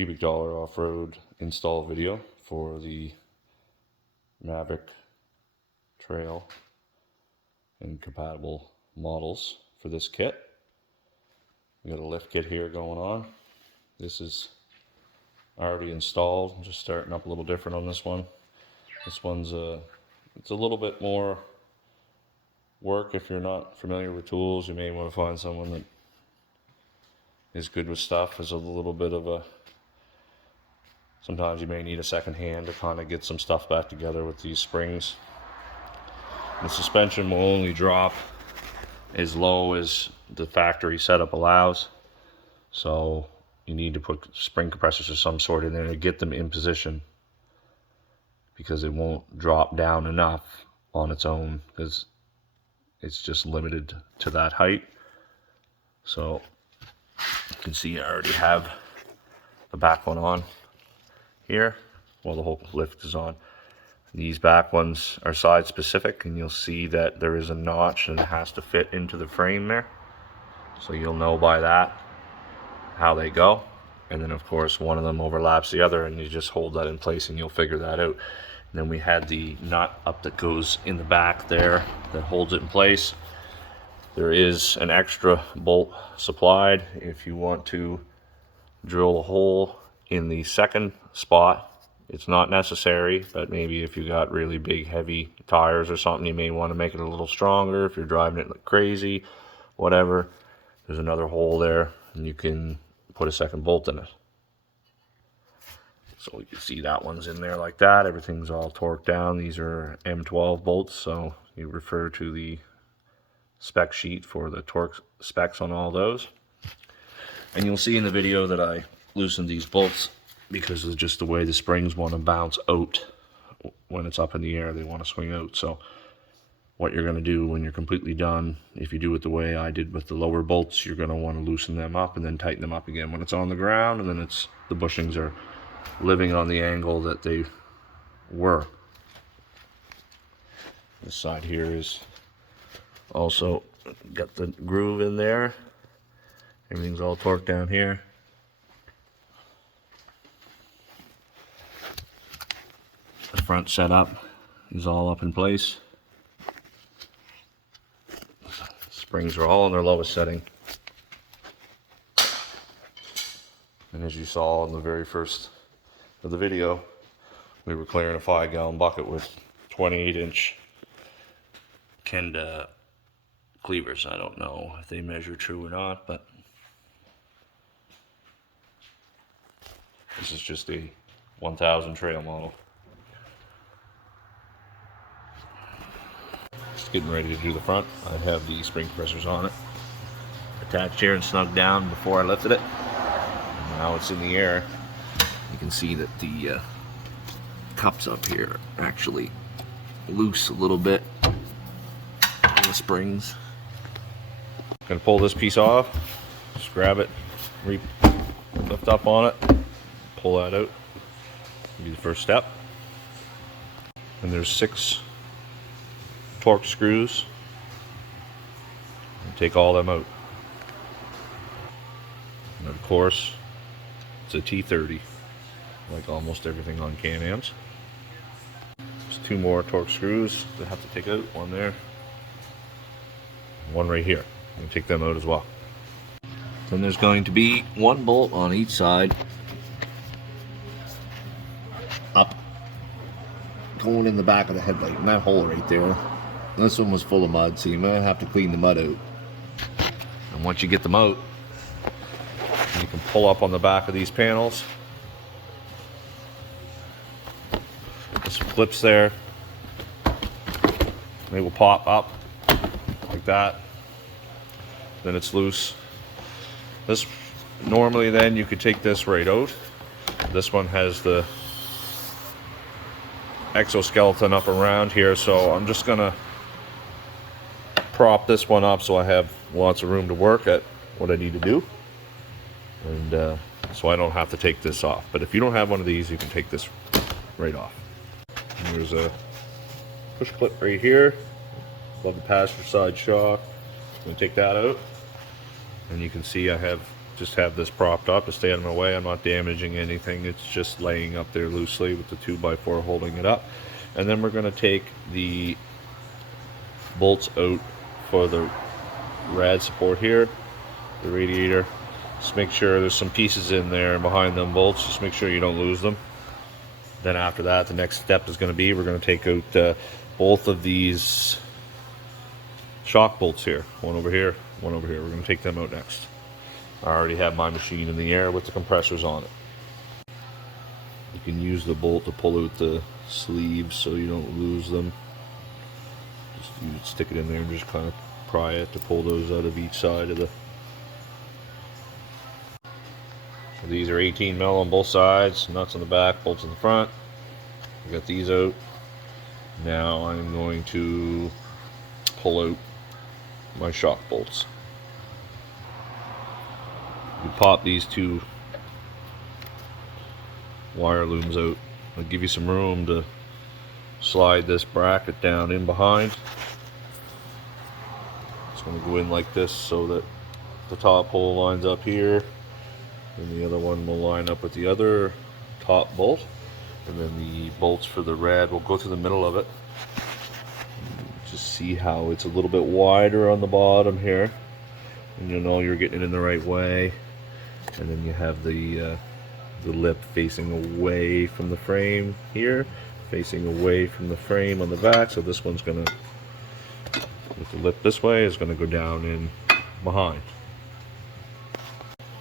Cubic Dollar off-road install video for the Maverick Trail and compatible models for this kit. We got a lift kit here going on. This is already installed. I'm just starting up a little different on this one. This one's it's a little bit more work. If you're not familiar with tools, you may want to find someone that is good with stuff. There's a little bit of a, sometimes you may need a second hand to kind of get some stuff back together with these springs. The suspension will only drop as low as the factory setup allows, so you need to put spring compressors of some sort in there to get them in position, because it won't drop down enough on its own, because it's just limited to that height. So you can see I already have the back one on here while the whole lift is on. These back ones are side specific, and you'll see that there is a notch and it has to fit into the frame there. So you'll know by that how they go. And then of course one of them overlaps the other, and you just hold that in place and you'll figure that out. And then we had the nut up that goes in the back there that holds it in place. There is an extra bolt supplied if you want to drill a hole in the second spot. It's not necessary, but maybe if you got really big heavy tires or something, you may want to make it a little stronger if you're driving it like crazy, whatever. There's another hole there and you can put a second bolt in it. So you can see that one's in there like that. Everything's all torqued down. These are M12 bolts, so you refer to the spec sheet for the torque specs on all those. And you'll see in the video that I loosened these bolts because of just the way the springs want to bounce out when it's up in the air. They want to swing out. So what you're going to do when you're completely done, if you do it the way I did with the lower bolts, you're going to want to loosen them up and then tighten them up again when it's on the ground, and then it's the bushings are living on the angle that they were. This side here is also got the groove in there. Everything's all torqued down here. The front setup is all up in place. Springs are all in their lowest setting. And as you saw in the very first of the video, we were clearing a 5-gallon bucket with 28-inch Kenda cleavers. I don't know if they measure true or not, but this is just a 1000 trail model. Just getting ready to do the front. I have the spring compressors on it, attached here and snugged down before I lifted it. Now it's in the air. You can see that the cups up here are actually loose a little bit on the springs. Gonna pull this piece off, just grab it, lift up on it, pull that out. That'll be the first step. And there's 6 torque screws. And take all them out. And of course, it's a T30, like almost everything on Can-Ams. There's 2 more torque screws that have to take out, one there, one right here. I'm gonna take them out as well. Then there's going to be 1 bolt on each side, up, going in the back of the headlight, and that hole right there. This one was full of mud, so you might have to clean the mud out. And once you get them out, you can pull up on the back of these panels. This flips there. They will pop up like that. Then it's loose. This normally then you could take this right out. This one has the exoskeleton up around here, so I'm just gonna prop this one up so I have lots of room to work at what I need to do, and so I don't have to take this off. But if you don't have one of these, you can take this right off. And there's a push clip right here above the passenger side shock. I'm going to take that out, and you can see I have just have this propped up to stay out of my way. I'm not damaging anything. It's just laying up there loosely with the 2x4 holding it up. And then we're going to take the bolts out for the rad support here, the radiator. Just make sure there's some pieces in there behind them bolts. Just make sure you don't lose them. Then after that, the next step is going to be we're going to take out both of these shock bolts here. One over here, one over here. We're going to take them out next. I already have my machine in the air with the compressors on it. You can use the bolt to pull out the sleeves so you don't lose them. Just stick it in there and just kind of pry it to pull those out of each side of the. So these are 18 mil on both sides, nuts on the back, bolts in the front. I got these out. Now I'm going to pull out my shock bolts. You pop these two wire looms out. I'll give you some room to slide this bracket down in behind. It's going to go in like this so that the top hole lines up here, and the other one will line up with the other top bolt, and then the bolts for the rad will go through the middle of it. Just see how it's a little bit wider on the bottom here, and you know you're getting it in the right way. And then you have the lip facing away from the frame here, facing away from the frame on the back. So this one's gonna, with the lip this way, is gonna go down in behind.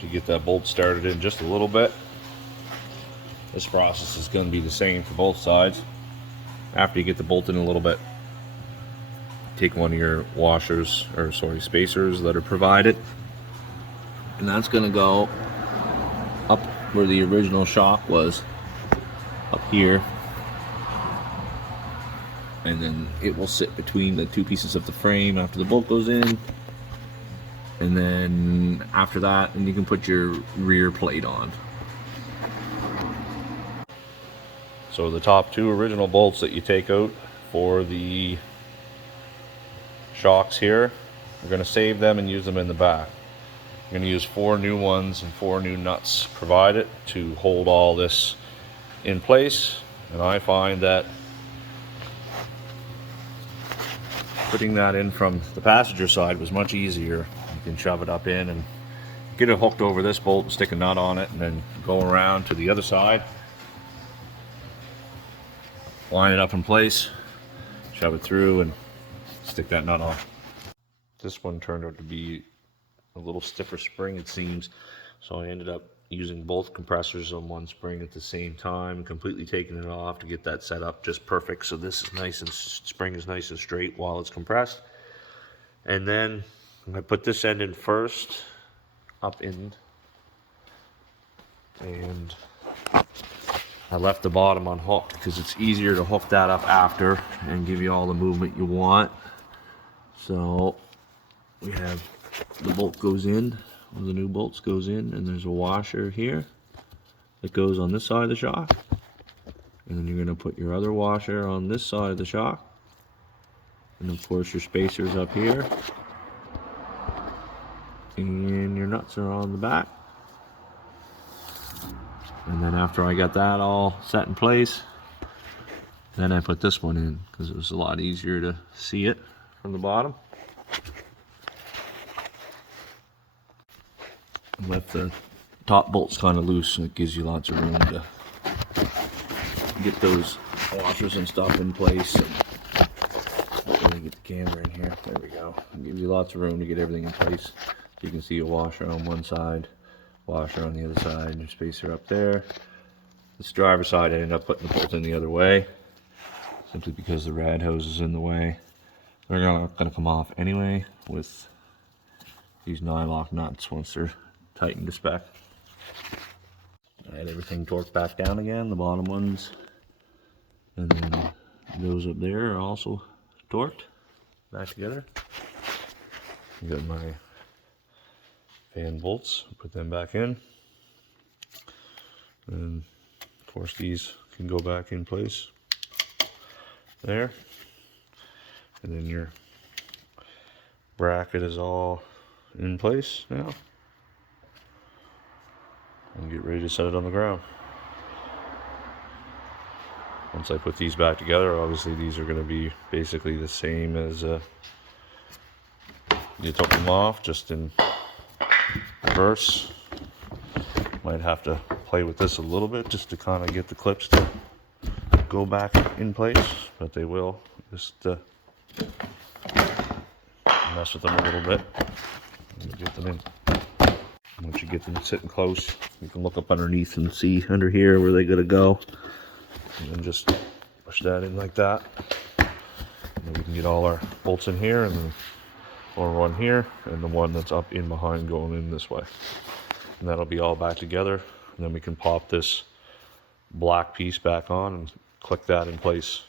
You get that bolt started in just a little bit. This process is going to be the same for both sides. After you get the bolt in a little bit, take one of your washers, or sorry, spacers that are provided, and that's going to go up where the original shock was, up here, and then it will sit between the two pieces of the frame after the bolt goes in. And then after that, and you can put your rear plate on. So the top two original bolts that you take out for the shocks here, we're going to save them and use them in the back. I'm going to use 4 new ones and 4 new nuts provided to hold all this in place. And I find that putting that in from the passenger side was much easier. You can shove it up in and get it hooked over this bolt and stick a nut on it, and then go around to the other side, line it up in place, shove it through, and stick that nut on. This one turned out to be a little stiffer spring, it seems, so I ended up using both compressors on one spring at the same time, completely taking it off to get that set up just perfect. So this is nice, and spring is nice and straight while it's compressed. And then I put this end in first, up in, and I left the bottom unhooked because it's easier to hook that up after and give you all the movement you want. So we have the bolt goes in, one of the new bolts goes in, and there's a washer here that goes on this side of the shock. And then you're going to put your other washer on this side of the shock. And of course your spacers up here. And your nuts are on the back. And then after I got that all set in place, then I put this one in because it was a lot easier to see it from the bottom. Left the top bolts kind of loose, and it gives you lots of room to get those washers and stuff in place. And let me get the camera in here. There we go. It gives you lots of room to get everything in place. You can see a washer on one side, washer on the other side, and your spacer up there. This driver's side, I ended up putting the bolt in the other way, simply because the rad hose is in the way. They're not going to come off anyway with these nylock nuts once they're tightened to spec. I had everything torqued back down again, the bottom ones, and then those up there are also torqued back together. I got my fan bolts, put them back in, and of course these can go back in place there, and then your bracket is all in place now. get ready to set it on the ground. Once I put these back together, obviously these are going to be basically the same as you took them off, just in reverse. Might have to play with this a little bit just to kind of get the clips to go back in place, but they will. Just mess with them a little bit and get them in. Once you get them sitting close, you can look up underneath and see under here where they're gonna go, and then just push that in like that. And then we can get all our bolts in here, and then one here, and the one that's up in behind going in this way. And that'll be all back together. And then we can pop this black piece back on and click that in place.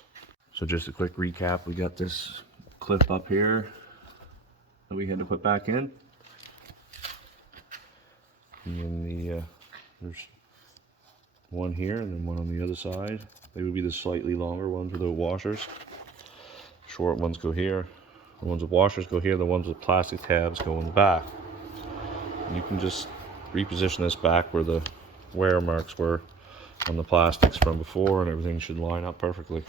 So just a quick recap, we got this clip up here that we had to put back in. And then there's one here and then one on the other side. They would be the slightly longer ones with the washers. Short ones go here. The ones with washers go here. The ones with plastic tabs go in the back. And you can just reposition this back where the wear marks were on the plastics from before, and everything should line up perfectly.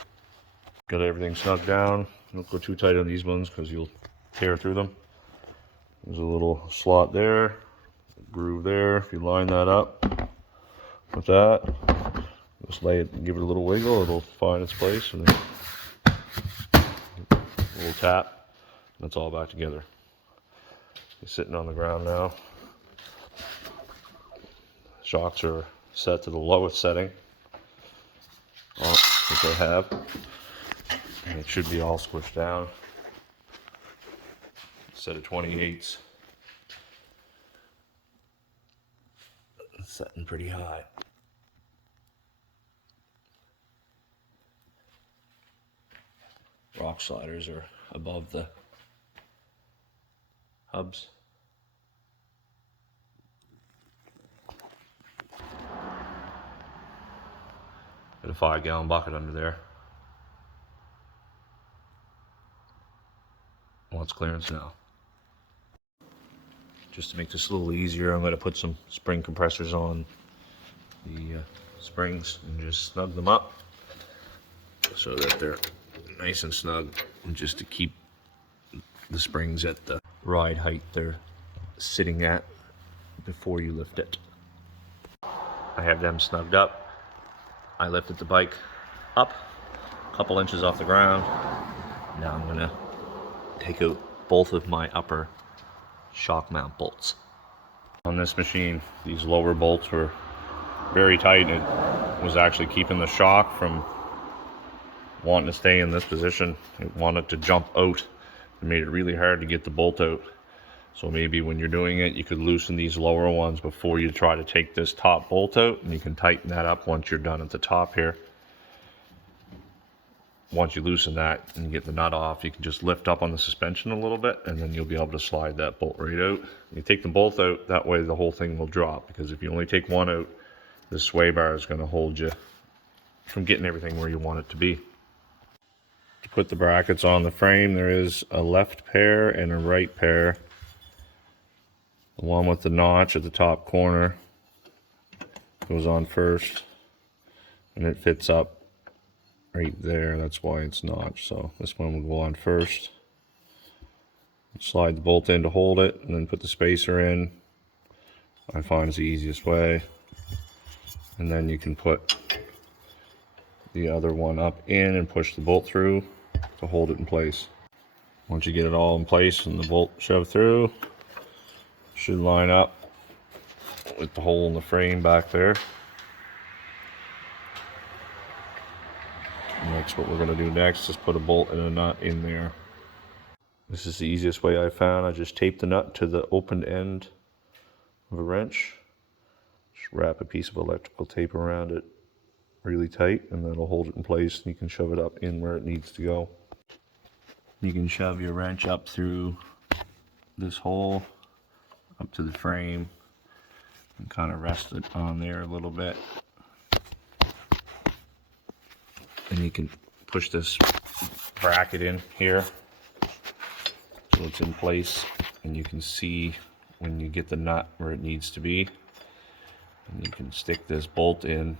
Got everything snugged down. Don't go too tight on these ones because you'll tear through them. There's a little slot there, groove there. If you line that up with that, just lay it and give it a little wiggle, it'll find its place, and then a little tap, and it's all back together. It's sitting on the ground now. Shocks are set to the lowest setting, which they have, and it should be all squished down. Set of 28s. It's setting pretty high. Rock sliders are above the hubs. Got a 5-gallon bucket under there. Wants clearance now. Just to make this a little easier, I'm going to put some spring compressors on the springs and just snug them up so that they're nice and snug, and just to keep the springs at the ride height they're sitting at before you lift it. I have them snugged up. I lifted the bike up a couple inches off the ground. Now I'm going to take out both of my upper shock mount bolts. On this machine, these lower bolts were very tight, and it was actually keeping the shock from wanting to stay in this position. It wanted to jump out. It made it really hard to get the bolt out. So maybe when you're doing it, you could loosen these lower ones before you try to take this top bolt out, and you can tighten that up once you're done at the top here. Once you loosen that and get the nut off, you can just lift up on the suspension a little bit, and then you'll be able to slide that bolt right out. You take them both out, that way the whole thing will drop, because if you only take one out, this sway bar is going to hold you from getting everything where you want it to be. To put the brackets on the frame, there is a left pair and a right pair. The one with the notch at the top corner goes on first, and it fits up right there. That's why it's notched. So this one will go on first. Slide the bolt in to hold it, and then put the spacer in. I find it's the easiest way. And then you can put the other one up in and push the bolt through to hold it in place. Once you get it all in place and the bolt shoved through, should line up with the hole in the frame back there. And that's what we're going to do next, is put a bolt and a nut in there. This is the easiest way I found. I just tape the nut to the open end of a wrench. Just wrap a piece of electrical tape around it really tight, and that'll hold it in place, and you can shove it up in where it needs to go. You can shove your wrench up through this hole up to the frame and kind of rest it on there a little bit, and you can push this bracket in here so it's in place, and you can see when you get the nut where it needs to be. And you can stick this bolt in.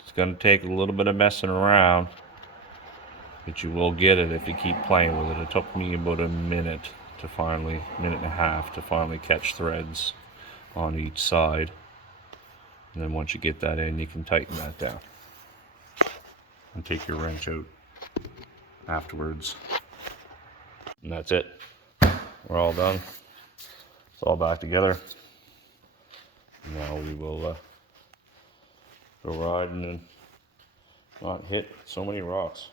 It's going to take a little bit of messing around, but you will get it if you keep playing with it. It took me about a minute and a half to finally catch threads on each side. And then once you get that in, you can tighten that down and take your wrench out afterwards. And that's it. We're all done. It's all back together. Now we will go riding and not hit so many rocks.